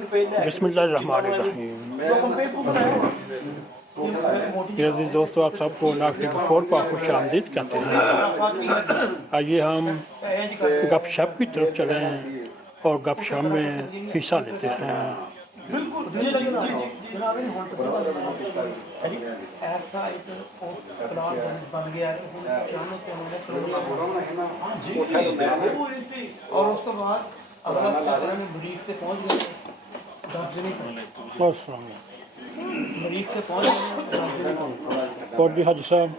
बिस्मिल्लाहिर्रहमानिर्रहीम। दोस्तों, आप सबको N.a.q पर खुश आमदीद कहते हैं। आइए हम गपशप की तरफ चलें और गपशप में हिस्सा लेते हैं। बिल्कुल जी जी जी जी जनाब ऐसा एक प्लान बन गया है जी और उसके बाद अगला मरीज से पहुंच गए मरीज से पहुंच गए और जी हाजी साहब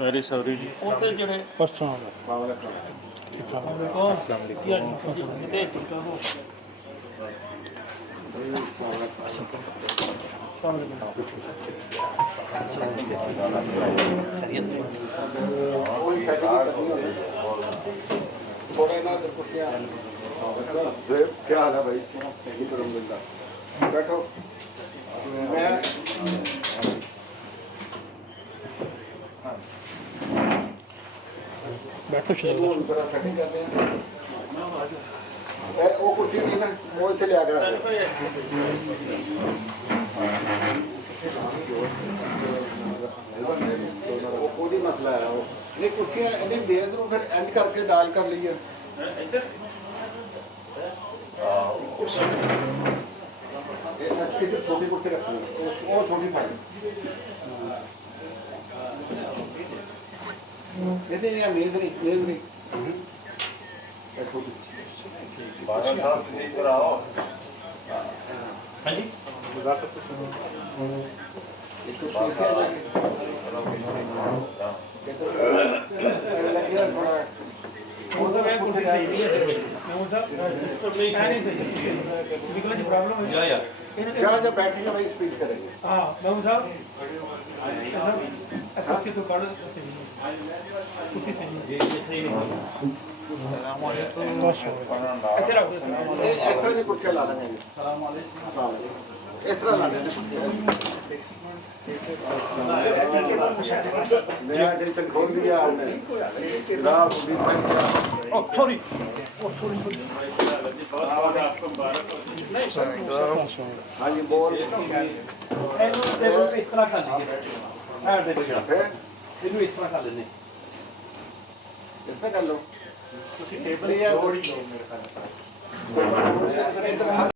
वेरी सॉरी जी। क्या हाल है भाई? बैठो। मैं बैठो सेटिंग करते हैं। वो कुर्सी नहीं ना, वो इतने लिया कर कोई मसला है वो नहीं कुर्सियां नहीं बेच लो फिर एंड करके डाल कर लीजिए। छोटी कुर्सी रखनी वो छोटी पड़ी नहीं मेज नहीं छोटी हाँ जी जहाँ बैठेंगे वही स्पीच करेंगे। हाँ महमूद साहब कुर्सी तो काढ़ो कुर्सी सही इस तरह की कुर्सियाँ ला लेंगे इस तरह ला लेंगे नया टेंशन खोल दिया आपने। सॉरी हाँ जी बोल इस तरह कर लीजिए इस तरह कर लेने ऐसा कर लो टेबल लो मेरे